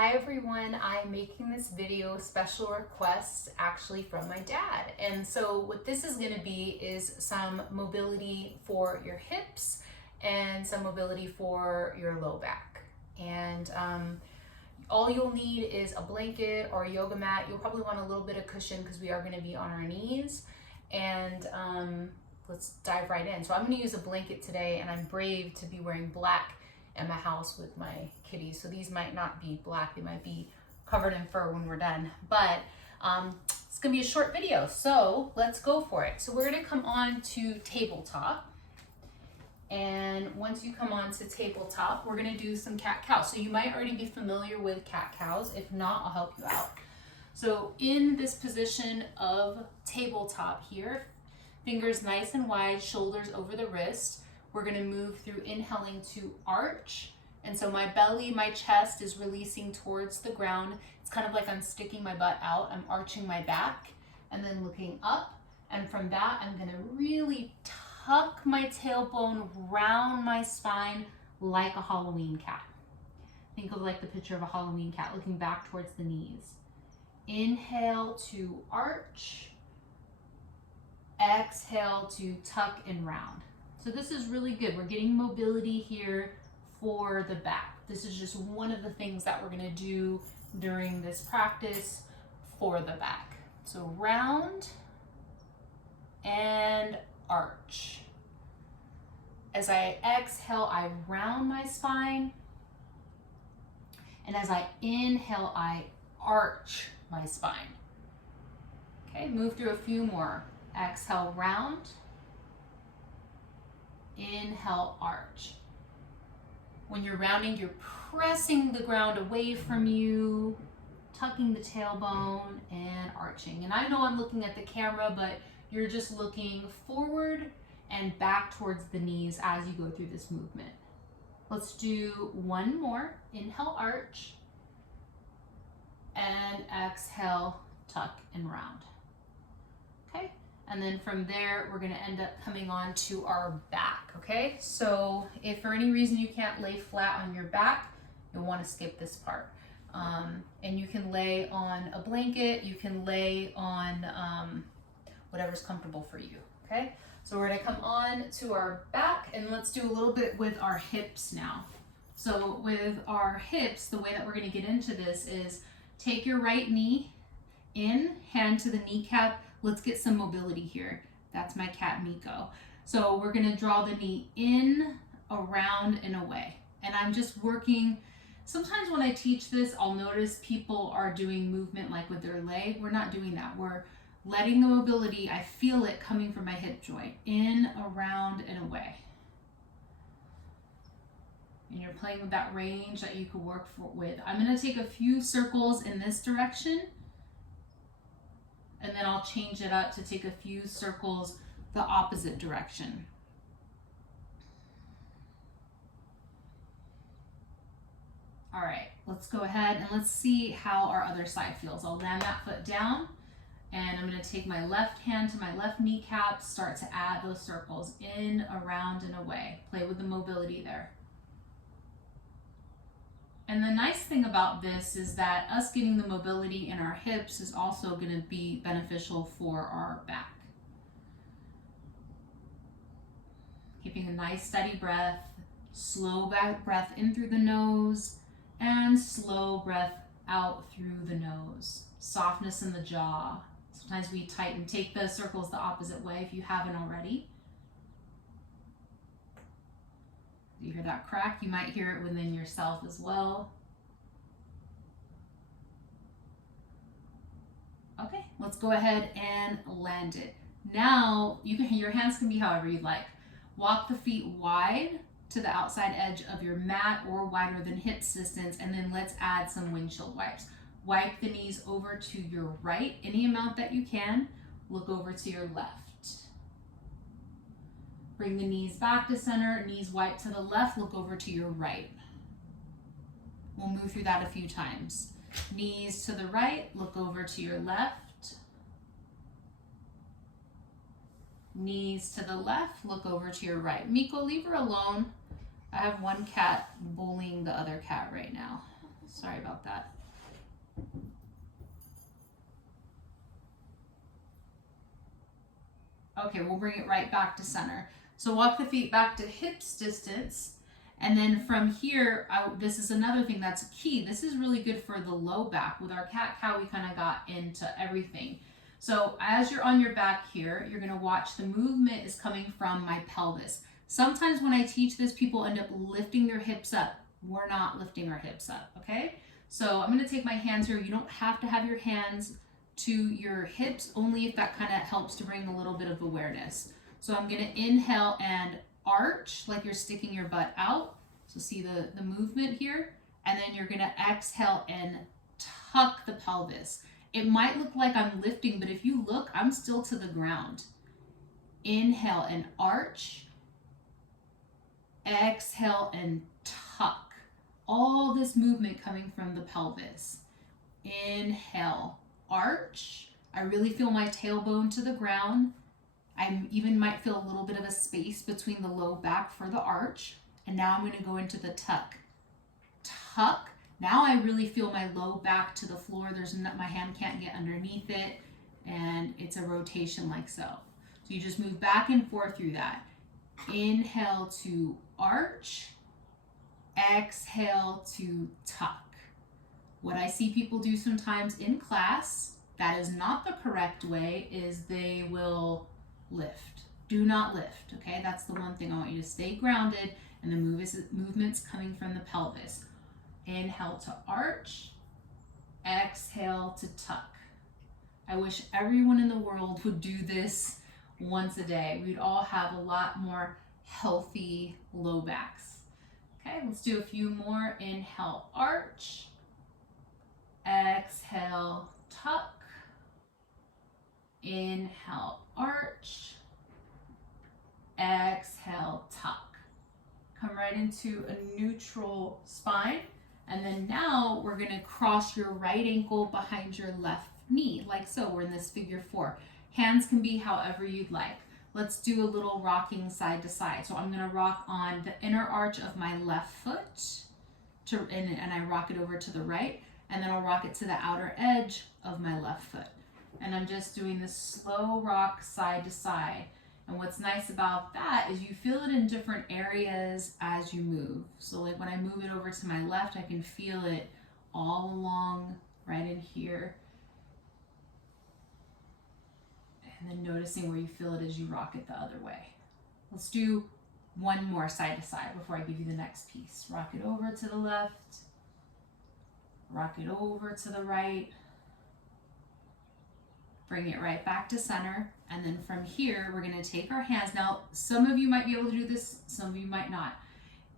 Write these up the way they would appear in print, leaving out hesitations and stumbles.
Hi everyone, I'm making this video special request actually from my dad. And so what this is going to be is some mobility for your hips and some mobility for your low back. And all you'll need is a blanket or a yoga mat. You'll probably want a little bit of cushion because we are going to be on our knees. And let's dive right in. So I'm going to use a blanket today, and I'm brave to be wearing black in my house with my kitties. So these might not be black, they might be covered in fur when we're done. But it's gonna be a short video, so let's go for it. So we're gonna come on to tabletop. And once you come on to tabletop, we're gonna do some cat-cow. So you might already be familiar with cat-cows. If not, I'll help you out. So in this position of tabletop here, fingers nice and wide, shoulders over the wrist, we're gonna move through inhaling to arch. And so my belly, my chest is releasing towards the ground. It's kind of like I'm sticking my butt out. I'm arching my back and then looking up. And from that, I'm gonna really tuck my tailbone round my spine like a Halloween cat. Think of like the picture of a Halloween cat looking back towards the knees. Inhale to arch. Exhale to tuck and round. So this is really good. We're getting mobility here for the back. This is just one of the things that we're gonna do during this practice for the back. So round and arch. As I exhale, I round my spine. And as I inhale, I arch my spine. Okay, move through a few more. Exhale, round. Inhale, arch. When you're rounding, you're pressing the ground away from you, tucking the tailbone and arching. And I know I'm looking at the camera, but you're just looking forward and back towards the knees as you go through this movement. Let's do one more. Inhale, arch. And exhale, tuck and round. Okay? And then from there, we're gonna end up coming on to our back, okay? So if for any reason you can't lay flat on your back, you'll wanna skip this part. And you can lay on a blanket, you can lay on whatever's comfortable for you, okay? So we're gonna come on to our back, and let's do a little bit with our hips now. So with our hips, the way that we're gonna get into this is take your right knee in, hand to the kneecap. Let's get some mobility here. That's my cat Miko. So we're gonna draw the knee in, around, and away. And I'm just working, sometimes when I teach this, I'll notice people are doing movement like with their leg. We're not doing that. We're letting the mobility, I feel it coming from my hip joint. In, around, and away. And you're playing with that range that you could work with. I'm gonna take a few circles in this direction, and then I'll change it up to take a few circles the opposite direction. All right, let's go ahead and let's see how our other side feels. I'll land that foot down, and I'm gonna take my left hand to my left kneecap, start to add those circles in, around, and away. Play with the mobility there. And the nice thing about this is that us getting the mobility in our hips is also going to be beneficial for our back. Keeping a nice steady breath, slow back breath in through the nose, and slow breath out through the nose. Softness in the jaw. Sometimes we tighten. Take the circles the opposite way if you haven't already. You hear that crack? You might hear it within yourself as well. Okay, let's go ahead and land it. Now, your hands can be however you'd like. Walk the feet wide to the outside edge of your mat or wider than hip distance, and then let's add some windshield wipes. Wipe the knees over to your right, any amount that you can. Look over to your left. Bring the knees back to center, knees wipe to the left, look over to your right. We'll move through that a few times. Knees to the right, look over to your left. Knees to the left, look over to your right. Miko, leave her alone. I have one cat bullying the other cat right now. Sorry about that. Okay, we'll bring it right back to center. So walk the feet back to hips distance. And then from here, this is another thing that's key. This is really good for the low back. With our cat-cow, we kind of got into everything. So as you're on your back here, you're going to watch the movement is coming from my pelvis. Sometimes when I teach this, people end up lifting their hips up. We're not lifting our hips up, okay? So I'm going to take my hands here. You don't have to have your hands to your hips, only if that kind of helps to bring a little bit of awareness. So I'm going to inhale and arch like you're sticking your butt out. So see the movement here. And then you're going to exhale and tuck the pelvis. It might look like I'm lifting, but if you look, I'm still to the ground. Inhale and arch. Exhale and tuck. All this movement coming from the pelvis. Inhale, arch. I really feel my tailbone to the ground. I even might feel a little bit of a space between the low back for the arch. And now I'm going to go into the tuck. Tuck. Now I really feel my low back to the floor. My hand can't get underneath it. And it's a rotation like so. So you just move back and forth through that. Inhale to arch. Exhale to tuck. What I see people do sometimes in class, that is not the correct way, is they will lift. Do not lift, okay? That's the one thing I want you to stay grounded, and the movement's coming from the pelvis. Inhale to arch, exhale to tuck. I wish everyone in the world would do this once a day. We'd all have a lot more healthy low backs. Okay, let's do a few more. Inhale, arch. Exhale, tuck. Inhale, arch. Exhale, tuck. Come right into a neutral spine. And then now we're going to cross your right ankle behind your left knee, like so. We're in this figure 4. Hands can be however you'd like. Let's do a little rocking side to side. So I'm going to rock on the inner arch of my left foot, and I rock it over to the right, and then I'll rock it to the outer edge of my left foot. And I'm just doing this slow rock side to side. And what's nice about that is you feel it in different areas as you move. So like when I move it over to my left, I can feel it all along right in here. And then noticing where you feel it as you rock it the other way. Let's do one more side to side before I give you the next piece. Rock it over to the left. Rock it over to the right. Bring it right back to center. And then from here, we're going to take our hands. Now, some of you might be able to do this, some of you might not.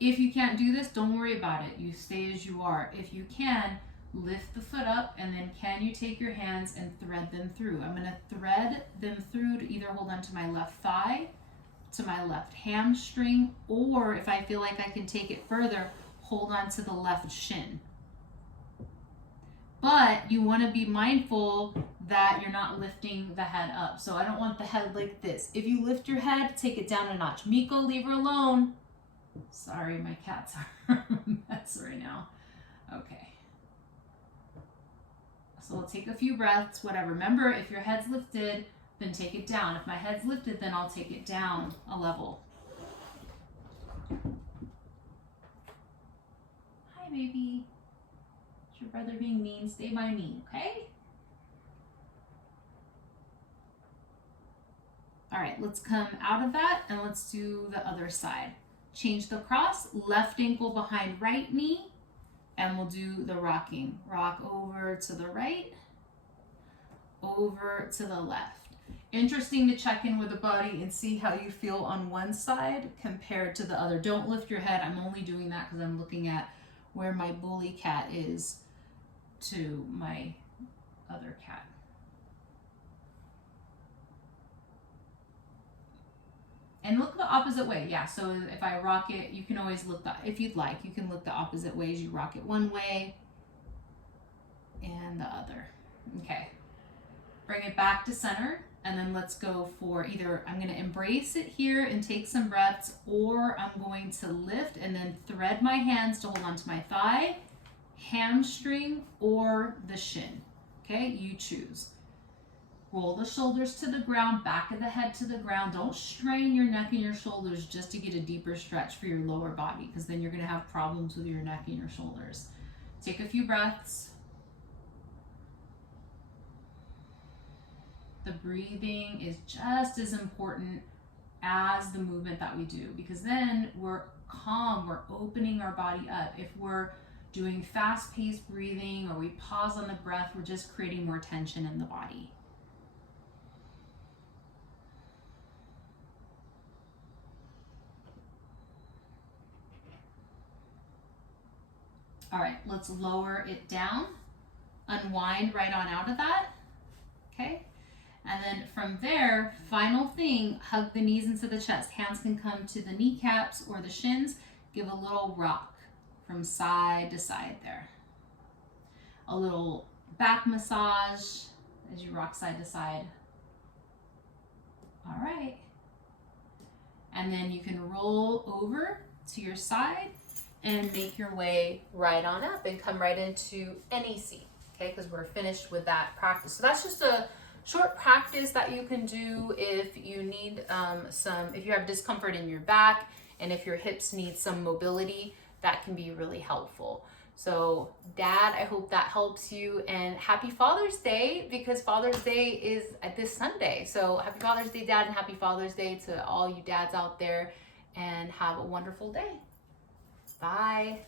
If you can't do this, don't worry about it. You stay as you are. If you can, lift the foot up, and then can you take your hands and thread them through? I'm going to thread them through to either hold on to my left thigh, to my left hamstring, or if I feel like I can take it further, hold on to the left shin. But you want to be mindful that you're not lifting the head up. So I don't want the head like this. If you lift your head, take it down a notch. Miko, leave her alone. Sorry, my cats are a mess right now. Okay. So we'll take a few breaths, whatever. Remember, if your head's lifted, then take it down. If my head's lifted, then I'll take it down a level. Hi, baby. Is your brother being mean? Stay by me, okay? All right, let's come out of that and let's do the other side. Change the cross, left ankle behind right knee, and we'll do the rocking. Rock over to the right, over to the left. Interesting to check in with the body and see how you feel on one side compared to the other. Don't lift your head. I'm only doing that because I'm looking at where my bully cat is to my other cat. And look the opposite way. Yeah, so if I rock it, you can always look if you'd like, you can look the opposite ways. You rock it one way and the other. Okay. Bring it back to center, and then let's go for either I'm going to embrace it here and take some breaths, or I'm going to lift and then thread my hands to hold onto my thigh, hamstring or the shin. Okay, you choose. Roll the shoulders to the ground, back of the head to the ground. Don't strain your neck and your shoulders just to get a deeper stretch for your lower body, because then you're going to have problems with your neck and your shoulders. Take a few breaths. The breathing is just as important as the movement that we do, because then we're calm, we're opening our body up. If we're doing fast-paced breathing or we pause on the breath, we're just creating more tension in the body. All right, let's lower it down. Unwind right on out of that. Okay? And then from there, final thing, hug the knees into the chest. Hands can come to the kneecaps or the shins. Give a little rock from side to side there. A little back massage as you rock side to side. All right. And then you can roll over to your side and make your way right on up and come right into any seat, okay? Because we're finished with that practice. So that's just a short practice that you can do if you need if you have discomfort in your back and if your hips need some mobility, that can be really helpful. So Dad, I hope that helps you, and happy Father's Day, because Father's Day is this Sunday. So happy Father's Day, Dad, and happy Father's Day to all you dads out there, and have a wonderful day. Bye.